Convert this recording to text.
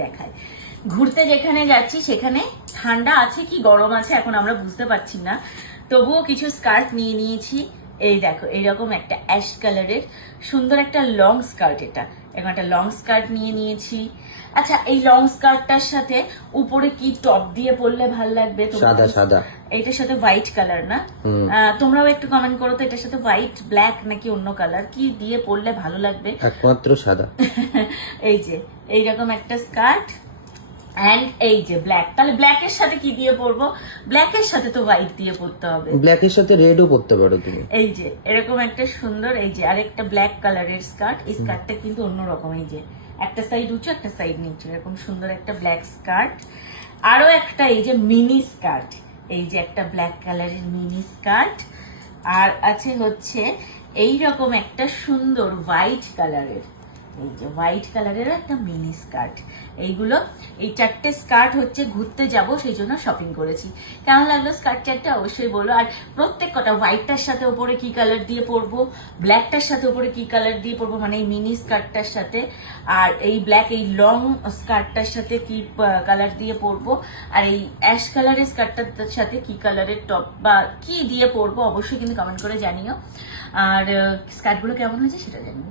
দেখায়। ঘুরতে যেখানে যাচ্ছি সেখানে ঠান্ডা আছে কি গরম আছে এখন আমরা বুঝতে পারছি না, তবুও কিছু স্কার্ট নিয়ে নিয়েছি। এই দেখো এইরকম একটা অ্যাশ কালারের সুন্দর একটা লং স্কার্ট, এটা এখন একটা লং স্কার্ট নিয়ে নিয়েছি। আচ্ছা, এই লং স্কার্টটার সাথে উপরে কি টপ দিয়ে পরলে ভাল লাগবে? সাদা সাদা, এইটার সাথে হোয়াইট কালার না? তোমরাও একটু কমেন্ট করো তো, এটার সাথে হোয়াইট, ব্ল্যাক নাকি অন্য কালার কি দিয়ে পরলে ভালো লাগবে? একমাত্র সাদা। এই যে এইরকম একটা স্কার্ট এন্ড এই যে ব্ল্যাক। তাহলে ব্ল্যাকের সাথে কি দিয়ে পরবো? ব্ল্যাকের সাথে তো হোয়াইট দিয়ে পরতে হবে। ব্ল্যাকের সাথে রেডও পরতে পারো তুমি। এই যে এরকম একটা সুন্দর, এই যে আরেকটা ব্ল্যাক কালারের স্কার্ট। এই স্কার্টটা কিন্তু অন্যরকম, এই যে একটা সাইড উঁচু একটা সাইড নিচু, এরকম সুন্দর একটা ব্ল্যাক স্কার্ট। আরো একটা এই যে মিনি স্কার্ট, এই যে একটা ব্ল্যাক কালারের মিনি স্কার্ট। আর আছে হচ্ছে এইরকম একটা সুন্দর হোয়াইট কালারের, এই যে হোয়াইট কালারেরও একটা মিনি স্কার্ট। এইগুলো, এই চারটে স্কার্ট হচ্ছে ঘুরতে যাব সেই জন্য শপিং করেছি। কেমন লাগলো স্কার্ট চারটে অবশ্যই বলো। আর প্রত্যেক কটা হোয়াইটটার সাথে উপরে কি কালার দিয়ে পরবো, ব্ল্যাকটার সাথে উপরে কি কালার দিয়ে পরবো, মানে এই মিনি স্কার্টটার সাথে, আর এই ব্ল্যাক এই লং স্কার্টটার সাথে কি কালার দিয়ে পরবো, আর এই অ্যাশ কালারের স্কার্টটার সাথে কি কালারের টপ বা কি দিয়ে পরবো অবশ্যই কিন্তু কমেন্ট করে জানিও। আর স্কার্টগুলো কেমন হয়েছে সেটা জানিও।